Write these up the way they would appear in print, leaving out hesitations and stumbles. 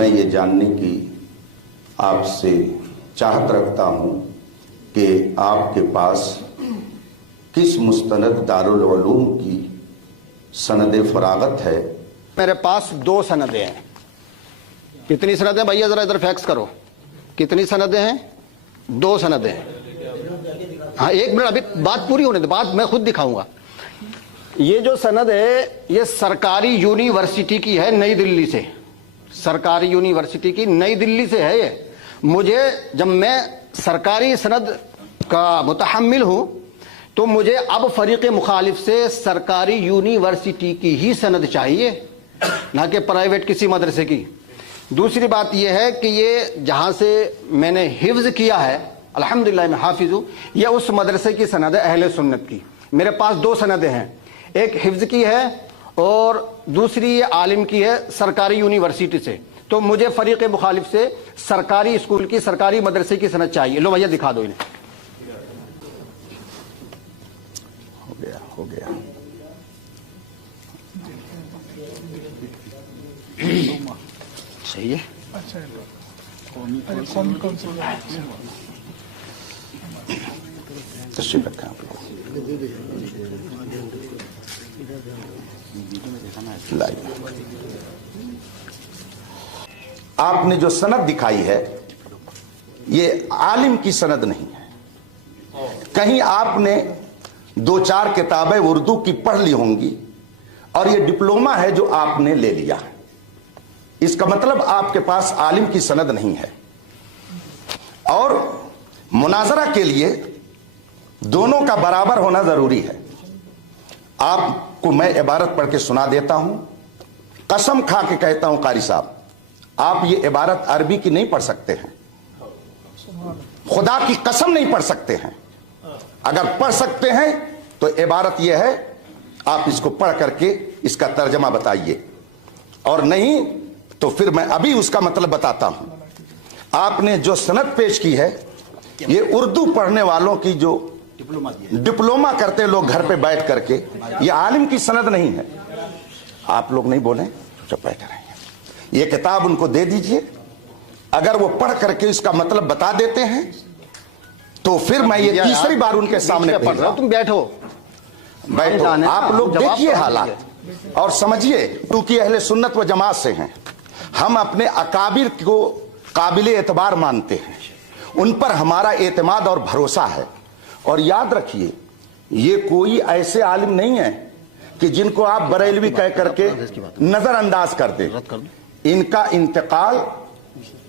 मैं ये जानने की आपसे चाहत रखता हूँ कि आपके पास किस मुस्तनद दारुल उलूम की सनद फरागत है। मेरे पास 2 सनदें हैं। कितनी सनदें भैया, जरा इधर फैक्स करो। कितनी सनदें हैं? 2 सनदें हैं। हाँ, 1 मिनट, अभी बात पूरी होने दे, बात मैं खुद दिखाऊंगा। ये जो सनद है ये सरकारी यूनिवर्सिटी की है, नई दिल्ली से। सरकारी यूनिवर्सिटी की नई दिल्ली से है ये। मुझे, जब मैं सरकारी सनद का मुतहम्मिल हूं तो मुझे अब फरीक मुखालिफ से सरकारी यूनिवर्सिटी की ही सनद चाहिए, ना कि प्राइवेट किसी मदरसे की। दूसरी बात यह है कि ये जहां से मैंने हिफ्ज किया है, अल्हम्दुलिल्लाह मैं हाफिज हूं, यह उस मदरसे की सनद है, अहले सुन्नत की। मेरे पास 2 सनदें हैं, एक हिफ्ज की है और दूसरी ये आलिम की है सरकारी यूनिवर्सिटी से। तो मुझे फरीक मुखालिफ से सरकारी स्कूल की, सरकारी मदरसे की सनद चाहिए। लो भैया दिखा दो इन्हें। हो गया सही है। तशरीफ रखें आप लोग। आपने जो सनद दिखाई है ये आलिम की सनद नहीं है। कहीं आपने 2-4 किताबें उर्दू की पढ़ ली होंगी और ये डिप्लोमा है जो आपने ले लिया है। इसका मतलब आपके पास आलिम की सनद नहीं है। और मुनाजरा के लिए दोनों का बराबर होना जरूरी है। आपको मैं इबारत पढ़ के सुना देता हूं, कसम खा के कहता हूं कारी साहब, आप ये इबारत अरबी की नहीं पढ़ सकते हैं, खुदा की कसम नहीं पढ़ सकते हैं। अगर पढ़ सकते हैं तो इबारत यह है, आप इसको पढ़ करके इसका तर्जमा बताइए, और नहीं तो फिर मैं अभी उसका मतलब बताता हूं। आपने जो सनद पेश की है ये उर्दू पढ़ने वालों की, जो डिप्लोमा करते लोग घर पे बैठ करके, ये आलिम की सनद नहीं है। आप लोग नहीं बोले, चुप बैठे रहिए। ये किताब उनको दे दीजिए, अगर वो पढ़ करके इसका मतलब बता देते हैं तो फिर मैं ये तीसरी बार उनके सामने पढ़ रहा हूं। तुम बैठो, आप लोग देखिए हालात और समझिए, क्योंकि अहले सुन्नत व जमात से हैं, हम अपने अकाबिर को काबिले एतबार मानते हैं, उन पर हमारा एतमाद और भरोसा है। और याद रखिए, ये कोई ऐसे आलिम नहीं है कि जिनको आप बरेलवी कह करके नजरअंदाज कर दें। इनका इंतकाल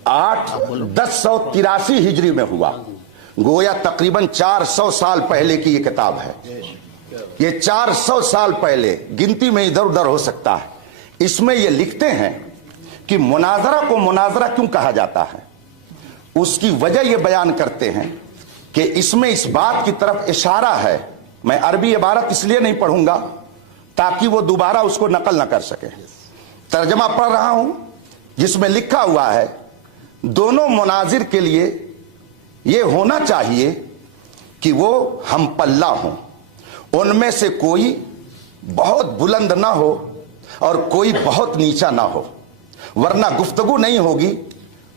1083 हिजरी में हुआ, गोया तकरीबन 400 साल पहले की ये किताब है। ये 400 साल पहले, गिनती में इधर उधर हो सकता है। इसमें ये लिखते हैं कि मुनाजरा को मुनाजरा क्यों कहा जाता है, उसकी वजह ये बयान करते हैं कि इसमें इस बात की तरफ इशारा है। मैं अरबी इबारत इसलिए नहीं पढ़ूंगा ताकि वो दोबारा उसको नकल ना कर सके। तर्जमा पढ़ रहा हूं जिसमें लिखा हुआ है, दोनों मुनाजिर के लिए ये होना चाहिए कि वो हम पल्ला हों, उनमें से कोई बहुत बुलंद ना हो और कोई बहुत नीचा ना हो, वरना गुफ्तगू नहीं होगी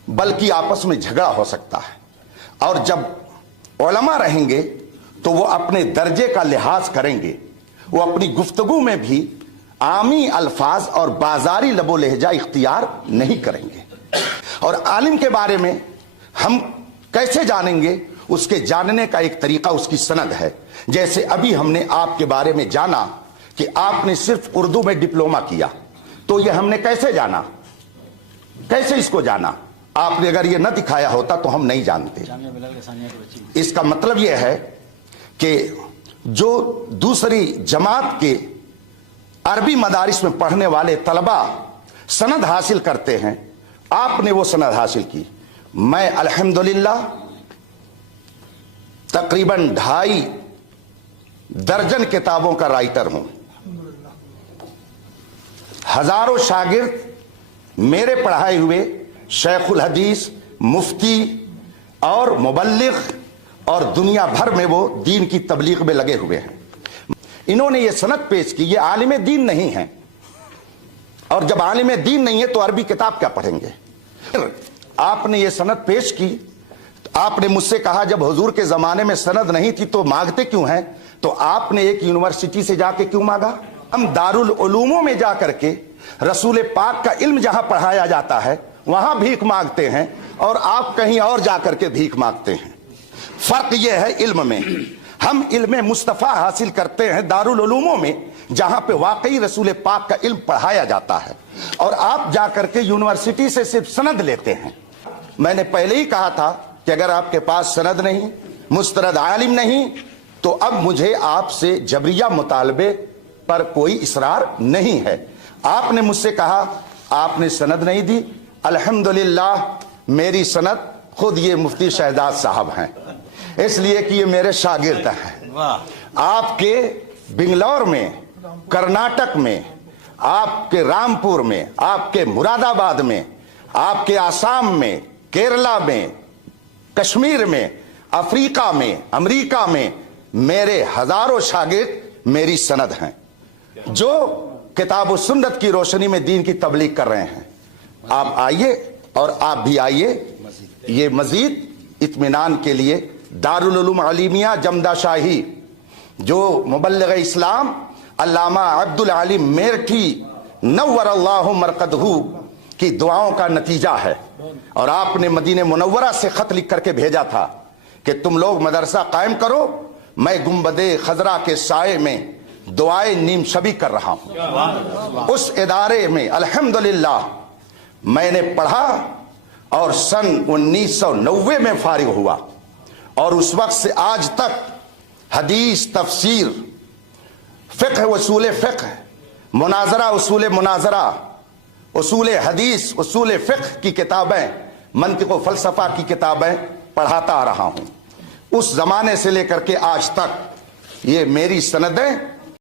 बल्कि आपस में झगड़ा हो सकता है। और जब उलमा रहेंगे तो वो अपने दर्जे का लिहाज करेंगे, वो अपनी गुफ्तगू में भी आमी अल्फाज और बाजारी लबो लहजा इख्तियार नहीं करेंगे। और आलिम के बारे में हम कैसे जानेंगे, उसके जानने का एक तरीका उसकी सनद है। जैसे अभी हमने आपके बारे में जाना कि आपने सिर्फ उर्दू में डिप्लोमा किया, तो ये हमने कैसे जाना, कैसे इसको जाना? आपने अगर ये न दिखाया होता तो हम नहीं जानते। इसका मतलब यह है कि जो दूसरी जमात के अरबी मदारिस में पढ़ने वाले तलबा सनद हासिल करते हैं, आपने वो सनद हासिल की। मैं अल्हम्दुलिल्लाह तकरीबन 2.5 दर्जन किताबों का राइटर हूं। हजारों शागिर्द मेरे पढ़ाए हुए शेखुल हदीस, मुफ्ती और मुबल्लिग और दुनिया भर में वो दीन की तबलीग में लगे हुए हैं। इन्होंने ये सनद पेश की, ये आलिम दीन नहीं है। और जब आलिम दीन नहीं है तो अरबी किताब क्या पढ़ेंगे? آپ نے یہ سند پیش کی، آپ نے مجھ سے کہا جب حضور کے زمانے میں سند نہیں تھی تو مانگتے کیوں ہیں؟ تو آپ نے ایک یونیورسٹی سے جا کے کیوں مانگا؟ ہم دارالعلوموں میں جا کر کے رسول پاک کا علم جہاں پڑھایا جاتا ہے وہاں بھیک مانگتے ہیں، اور آپ کہیں اور جا کر کے بھیک مانگتے ہیں۔ فرق یہ ہے علم میں، ہم علم مصطفیٰ حاصل کرتے ہیں دارالعلوموں میں جہاں پہ واقعی رسول پاک کا علم پڑھایا جاتا ہے، اور آپ جا کر کے یونیورسٹی سے صرف سند لیتے ہیں۔ میں نے پہلے ہی کہا تھا کہ اگر آپ کے پاس سند نہیں، مستند عالم نہیں، تو اب مجھے آپ سے جبریہ مطالبے پر کوئی اصرار نہیں ہے۔ آپ نے مجھ سے کہا آپ نے سند نہیں دی، الحمدللہ میری سند خود یہ مفتی شہزاد صاحب ہیں، اس لیے کہ یہ میرے شاگرد ہیں۔ آپ کے بنگلور میں، کرناٹک میں، آپ کے رامپور میں، آپ کے مراد آباد میں، آپ کے آسام میں، کیرلا میں، کشمیر میں، افریقہ میں، امریکہ میں میرے ہزاروں شاگرد میری سند ہیں جو کتاب و سنت کی روشنی میں دین کی تبلیغ کر رہے ہیں۔ آپ آئیے اور آپ بھی آئیے، یہ مزید اطمینان کے لیے دارالعلوم علیمیہ جمدہ شاہی جو مبلغ اسلام علامہ عبدالعلیم میرٹھی نور اللہ مرقدہ کی دعاؤں کا نتیجہ ہے، اور آپ نے مدینہ منورہ سے خط لکھ کر کے بھیجا تھا کہ تم لوگ مدرسہ قائم کرو، میں گنبد خضرا کے سائے میں دعائے نیم شبی کر رہا ہوں۔ اس ادارے میں الحمدللہ میں نے پڑھا اور سن 1990 میں فارغ ہوا، اور اس وقت سے آج تک حدیث، تفسیر، فقہ، اصول فقہ، مناظرہ، اصول مناظرہ، اصول حدیث، اصول فقہ کی کتابیں، منطق و فلسفہ کی کتابیں پڑھاتا آ رہا ہوں۔ اس زمانے سے لے کر کے آج تک یہ میری سندیں